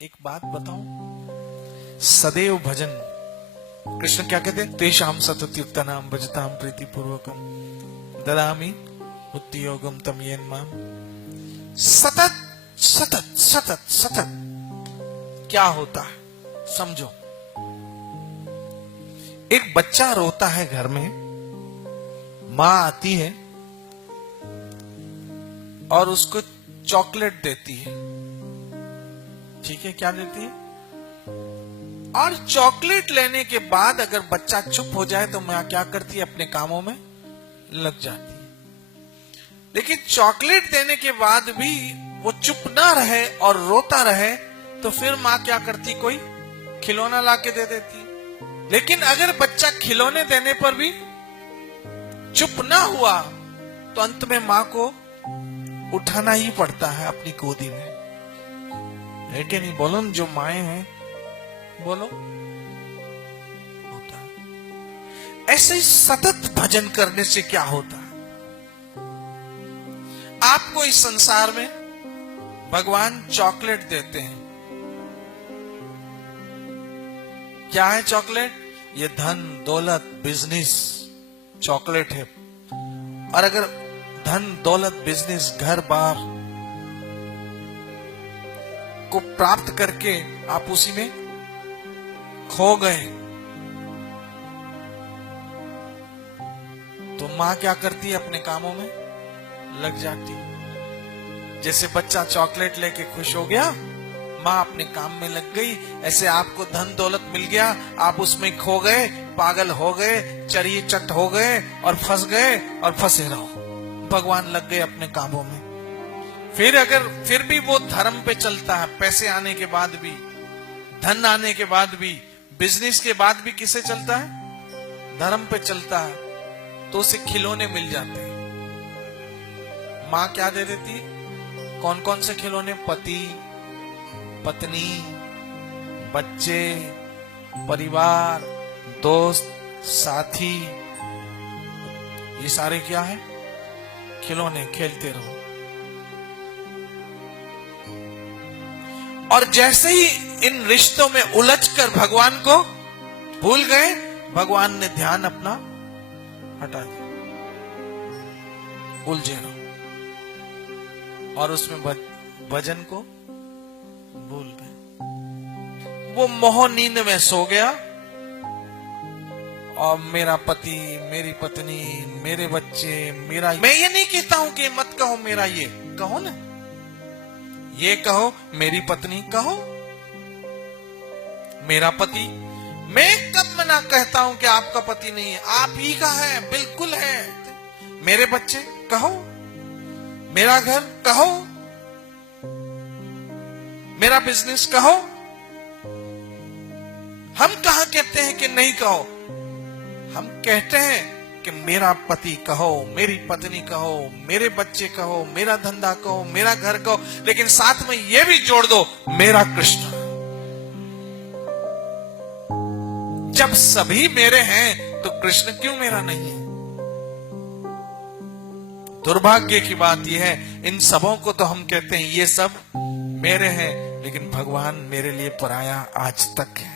एक बात बताऊं, सदैव भजन, कृष्ण क्या कहते हैं? तेषाम सततयुक्तानाम भजताम प्रीति पूर्वकम ददामि बुद्धि योगम तम येन माम। सतत सतत सतत सतत क्या होता है समझो। एक बच्चा रोता है घर में, मां आती है और उसको चॉकलेट देती है। ठीक है, क्या देती है? और चॉकलेट लेने के बाद अगर बच्चा चुप हो जाए तो मां क्या करती है? अपने कामों में लग जाती है। लेकिन चॉकलेट देने के बाद भी वो चुप ना रहे और रोता रहे तो फिर मां क्या करती? कोई खिलौना लाके दे देती। लेकिन अगर बच्चा खिलौने देने पर भी चुप ना हुआ तो अंत में मां को उठाना ही पड़ता है अपनी गोदी में, है कि नहीं? बोलो न, जो माए हैं बोलो। होता है ऐसे ही सतत भजन करने से क्या होता है? आपको इस संसार में भगवान चॉकलेट देते हैं। क्या है चॉकलेट? ये धन दौलत बिजनेस चॉकलेट है। और अगर धन दौलत बिजनेस घर बार को प्राप्त करके आप उसी में खो गए तो मां क्या करती है? अपने कामों में लग जाती है। जैसे बच्चा चॉकलेट लेके खुश हो गया, मां अपने काम में लग गई। ऐसे आपको धन दौलत मिल गया, आप उसमें खो गए, पागल हो गए, चरिए चट हो गए और फंस गए और फंसे रहो। भगवान लग गए अपने कामों में। फिर भी वो धर्म पे चलता है, पैसे आने के बाद भी, धन आने के बाद भी, बिजनेस के बाद भी किसे चलता है? धर्म पे चलता है। तो उसे खिलौने मिल जाते हैं। मां क्या दे देती? कौन कौन से खिलौने? पति, पत्नी, बच्चे, परिवार, दोस्त, साथी, ये सारे क्या है? खिलौने। खेलते रहो। और जैसे ही इन रिश्तों में उलझकर भगवान को भूल गए, भगवान ने ध्यान अपना हटा दिया। उलझे रहो और उसमें भजन को भूल गए। वो मोह नींद में सो गया और मेरा पति, मेरी पत्नी, मेरे बच्चे, मेरा। मैं ये नहीं कहता हूं कि मत कहो मेरा, ये कहो ना, ये कहो मेरी पत्नी, कहो मेरा पति। मैं कब मना कहता हूं कि आपका पति नहीं है? आप ही का है, बिल्कुल है। मेरे बच्चे कहो, मेरा घर कहो, मेरा बिजनेस कहो। हम कहां कहते हैं कि नहीं कहो? हम कहते हैं कि मेरा पति कहो, मेरी पत्नी कहो, मेरे बच्चे कहो, मेरा धंधा कहो, मेरा घर कहो, लेकिन साथ में यह भी जोड़ दो, मेरा कृष्ण। जब सभी मेरे हैं तो कृष्ण क्यों मेरा नहीं है? दुर्भाग्य की बात यह है, इन सबों को तो हम कहते हैं ये सब मेरे हैं, लेकिन भगवान मेरे लिए पराया आज तक है।